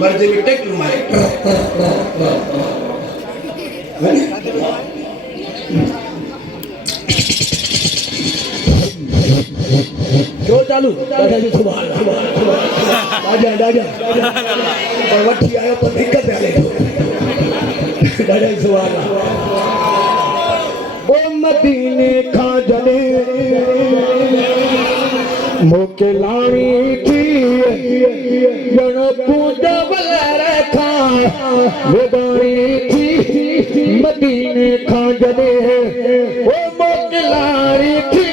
मर्जी में टेक मारे क्यों चालू दादाजी सुभान दादा दादा पर वठी आयो तो दिक्कत है दादाजी सुभान ओ मदीने खा जने मोके लाणी थी जण पूजा बलर खा वेदाणी थी मदीने खा जने ओ मोके लाणी थी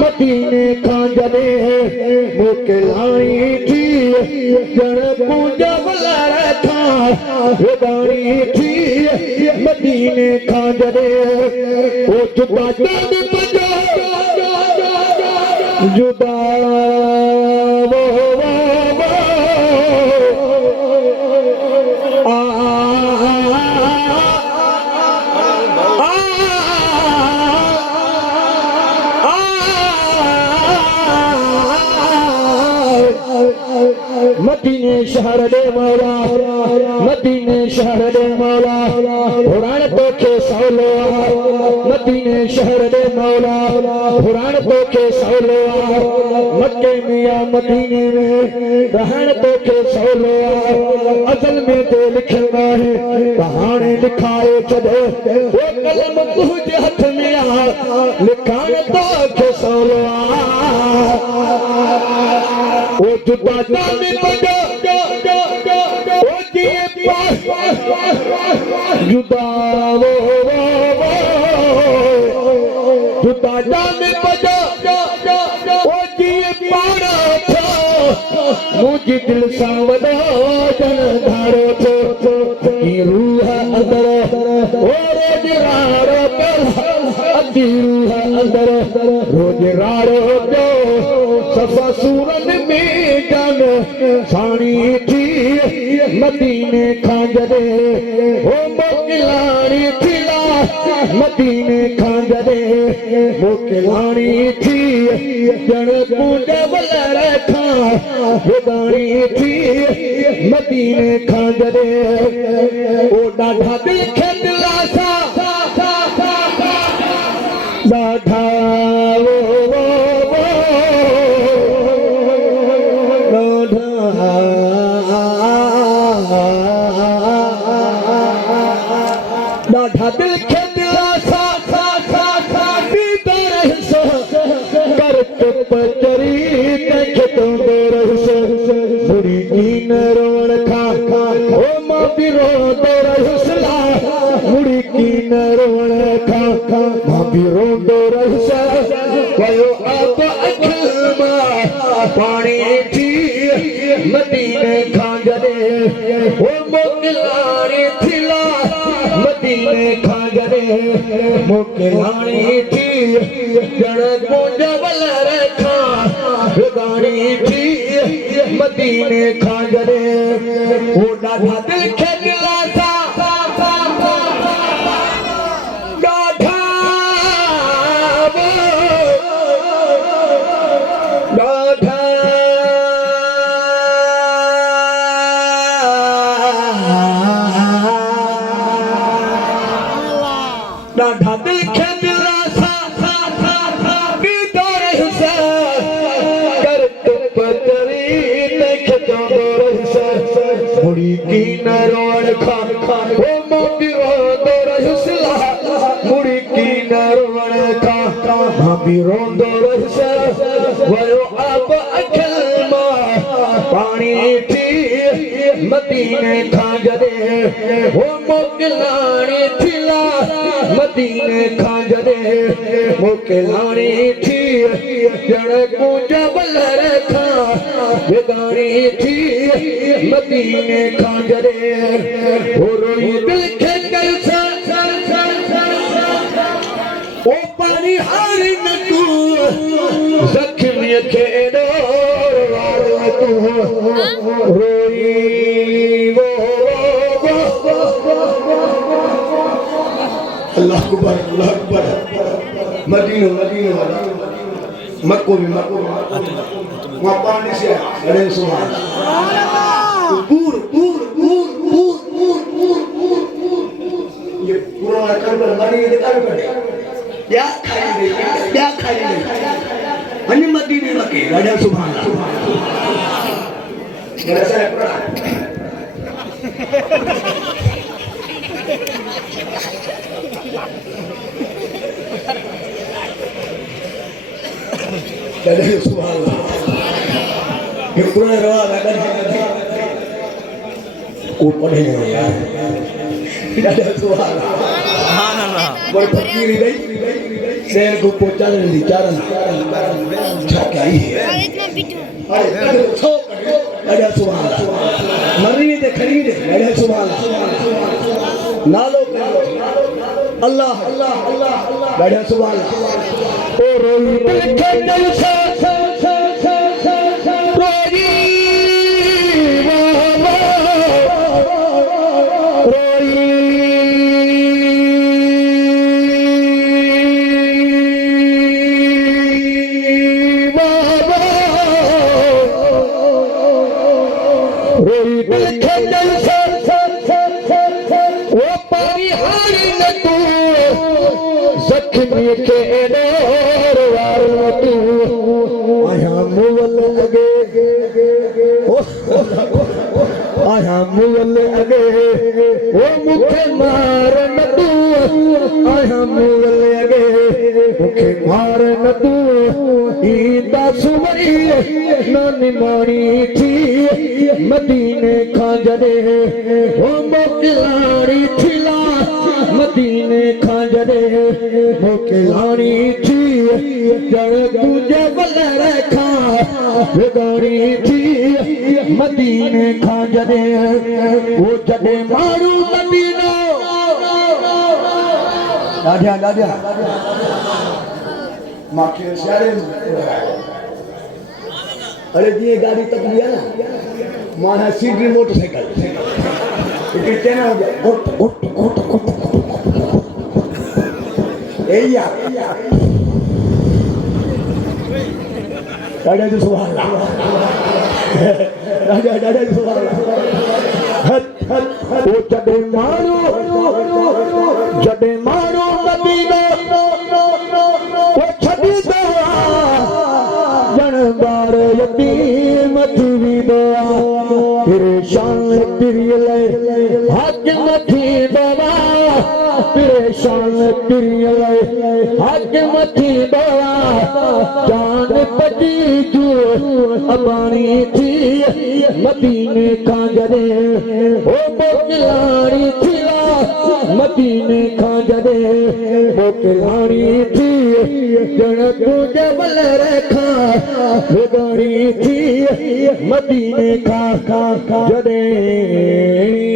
मदीने खा जने मोके लाणी थी जण पूजा बलर खा वेदाणी थी मदीने खा जने ओ जुदा जाने बजा जुदा वो मदीने शहर दे मौला मदीने शहर दे मौला पुराण तोखे सौलो मदीने शहर दे मौला पुराण तोखे सौलो मक्के मिया मदीने में रहण तोखे सौलो असल में तो लिखना है कहानी लिखाए छदे वो कलम तुझे हाथ में लिखाण तोखे सौलो ओ जुदा जाने बजा ओ दिए पास जुदा वो जुदा जाने बजा ओ दिए पारा था मुझे दिल सावदा जन धारो थो की रूह अंदर ओ रोज रारो अदी रूह अंदर रोज रारो जो सफा सूरन में जन साणी थी मदीने खा जने ओ मोकिलाणी थिला मदीने खा जने मोकिलाणी थी जन पूजा बलर खा वेदाणी थी मदीने खा जने ओ डाढा दिल खे दिलासा डाढा डाढा दिल खे दिलासा दीदार हिस्सा कर चुप चरी तंखे तो रहिस बुरी कीन रोण खा ओ मां भी रोंदो रहिसला बुरी कीन रोण खा मां भी रोंदो रहिस कयो अब अखिल मां पाणी थी मदीने खा जने ओ मोकिलाणी थिला मदीने खा जने मोकिलाणी थी जण पूजा बलर खा वेदाणी थी मदीने खा जने ओ डाढा दिल खे दिलासा डाढा डाढा डाढा दिल खे दिलासा दीदार हिस्सा कर चुप चरी तंखे तो रहिस बुरी कीन रोण खा ओ मां भी रोंदो रहिसला बुरी कीन रोण खा मां भी रोंदो रहिस वयो अब अखिल मां पाणी थी मदीने खा जने ओ मोकिलाणी थिला मदीने खा जने मोकिलाणी थी जण पूजा बलर खा वेदाणी थी मदीने खा जने ओ रोई दिल खे कलसा ओ पानी हारी न तू जख्मी खे रोई वो अल्लाह अकबर मदीना मक्को भी मक्को वहाँ पानी से अरे सुभान पूर पूर पूर पूर पूर पूर पूर ये पुराना कर मरी ये कर क्या खाई नहीं अन्य मदीने लगे राजा सुभान अल्लाह मेरा साहब राजा सुभान अल्लाह ये पुराना रवा राजा को पढ़े नहीं यार राजा सुभान अल्लाह बड़ फकीर गई शहर को पहुंचा नहीं चारण छक्का ही है अरे तो राजा सुभान मरनी ते खरीद राजा सुभान नालो अल्लाह अल्लाह अल्लाह राजा सुभान ओ रोई के दिल से आया मुगल अगे वो मुखे मार न तू आया मुगल अगे मुखे मार न तू ईदा सुमरी नानी मानी थी मदीने खांजरे वो मोकलानी थिला मदीने खांजरे मोकलानी थी जड़ तुझे बल रखा गाड़ी थी मदीने खांजरे वो जड़े मारू मदीना दादा दादा मां के सारे अरे जी गाड़ी तक लिया ना मां है सीधी मोटरसाइकिल कितने ना हो गया उठ उठ उठ उठ ए यार दादा जी सुभान अल्लाह दादा जी सुभान अल्लाह हट हट वो जड़े मारो मदीना वो छड़ी दो जनबार यतीम थी दवा तेरे शान तेरी ले हक मथी दवा तेरे शान तेरी ले हक मथी दवा जान पटी जो अबानी थी मदीने खांजरे ओ मोकलानी थिला मदीने खांजरे मोकलानी थी जण तुझे बल रखा गाड़ी थी मदीने खा खा जरे